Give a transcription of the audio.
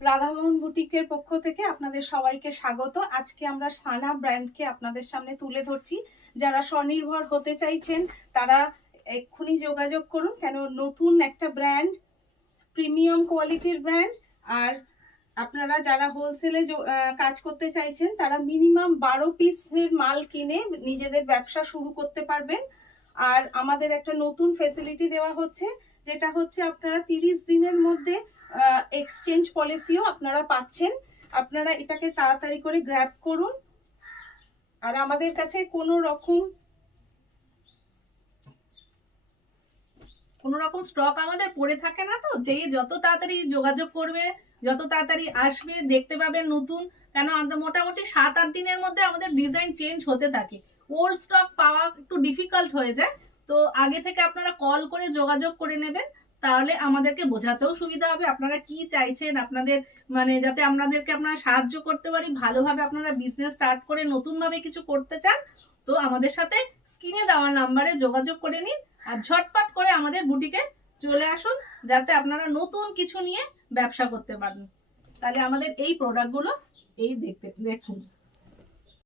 রাধামোহন বুটিকের পক্ষ থেকে আপনাদের সবাইকে স্বাগত। আজকে আমরা সানা ব্র্যান্ডকে আপনাদের সামনে তুলে ধরছি। যারা স্বনির্ভর হতে চাইছেন তারা এক্ষুনি যোগাযোগ করুন, কেন নতুন একটা ব্র্যান্ড, প্রিমিয়াম কোয়ালিটির ব্র্যান্ড। আর আপনারা যারা হোলসেলে কাজ করতে চাইছেন তারা মিনিমাম 12 পিসের মাল কিনে নিজেদের ব্যবসা শুরু করতে পারবেন। আর আমাদের একটা নতুন ফেসিলিটি দেওয়া হচ্ছে, যেটা হচ্ছে আপনারা 30 দিনের মধ্যে এক্সচেঞ্জ পলিসিও আপনারা পাচ্ছেন। আপনারা এটাকে তাড়াতাড়ি করে গ্র্যাব করুন। আর আমাদের কাছে কোনো রকম স্টক আমাদের পড়ে থাকে না, তো যেই যত তাড়াতাড়ি যোগাযোগ করবে, যত তাড়াতাড়ি আসবে দেখতে পাবেন নতুন। কেন মোটামুটি 7-8 দিনের মধ্যে আমাদের ডিজাইন চেঞ্জ হতে থাকে। ওল্ড স্টক পাওয়া একটু ডিফিকাল্ট হয়ে যায়, তো আগে থেকে আপনারা কল করে যোগাযোগ করে নেবেন, তাহলে আমাদেরকে বোঝাতেও সুবিধা হবে আপনারা কি চাইছেন, আপনাদের মানে যাতে আপনাদেরকে আপনারা সাহায্য করতে পারি ভালোভাবে। আপনারা বিজনেস স্টার্ট করে নতুনভাবে কিছু করতে চান তো আমাদের সাথে স্ক্রিনে দেওয়া নাম্বারে যোগাযোগ করে নিন আর ঝটপট করে আমাদের বুটিকে চলে আসুন, যাতে আপনারা নতুন কিছু নিয়ে ব্যবসা করতে পারেন। তাহলে আমাদের এই প্রোডাক্টগুলো দেখুন।